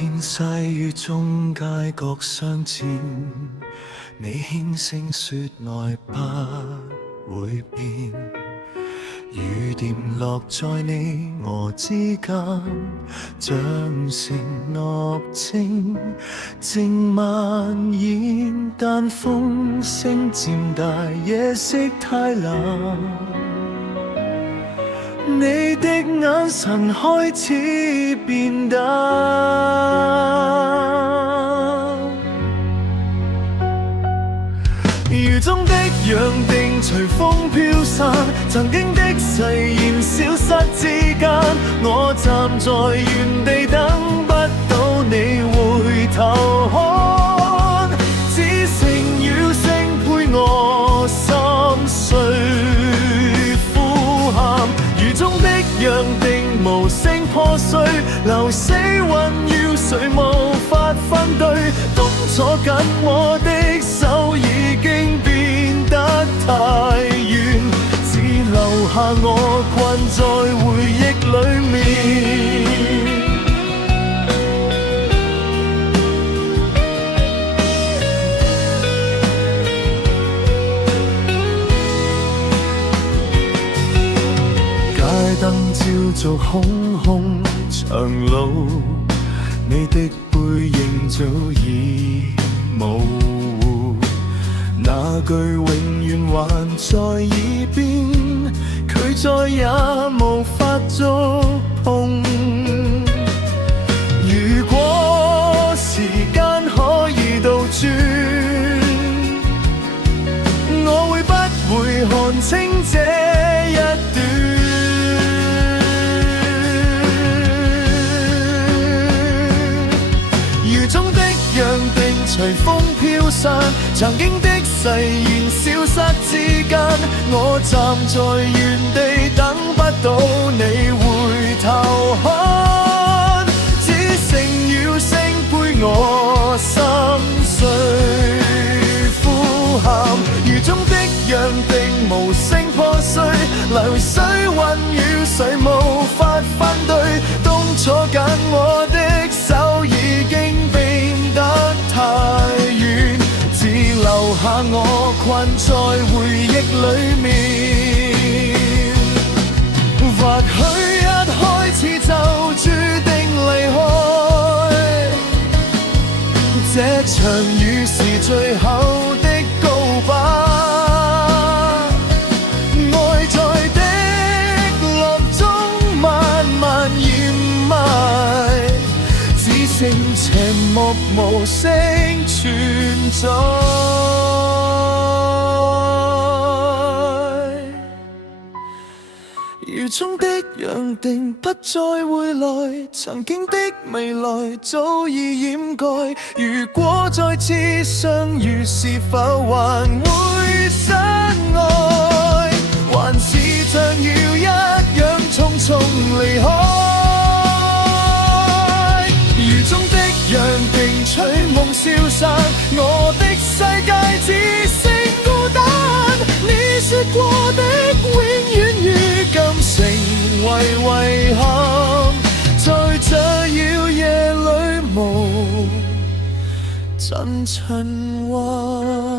天際與中街角相見，你輕聲說愛不會變，雨點落在你我之間，像承諾靜靜蔓延，但風聲漸大，夜色太冷，你的眼神開始變淡，雨中的約定隨風飄散，曾經的誓言消失之間，我站在原地等不到你回頭看，只剩雨聲陪我心碎呼喊，雨中的約定無聲破碎，流死混淆誰無法分對，當初緊我的手已經變得太遠，只留下我困在回憶裡面。街燈照做空空長路，你的背影早已模糊，那句永遠還在耳邊，佢再也無法觸碰。如果時間可以倒轉，我會不會看清這一段？雨中的約定隨風飄散，曾經的誓言消失之間，我站在原地等不到你回頭看，只剩雨聲陪我心碎呼喊，雨中的約定無聲破碎，流水混與誰無法分對，當初緊我的手已經變得太遠，只留下我困在回憶裡面。或許一開始就注定離開，這場雨是最後的告白，愛在的落中慢慢掩埋，只剩沉默無聲存在。雨中的約定不再會來，曾經的未來早已掩蓋，如果再次相遇，是否還會相愛，還是像要一樣匆匆離開？雨中的約定隨夢消散，我的世界只剩孤單，你說過的永遠如今成為遺憾，在這妖夜裡無盡循環。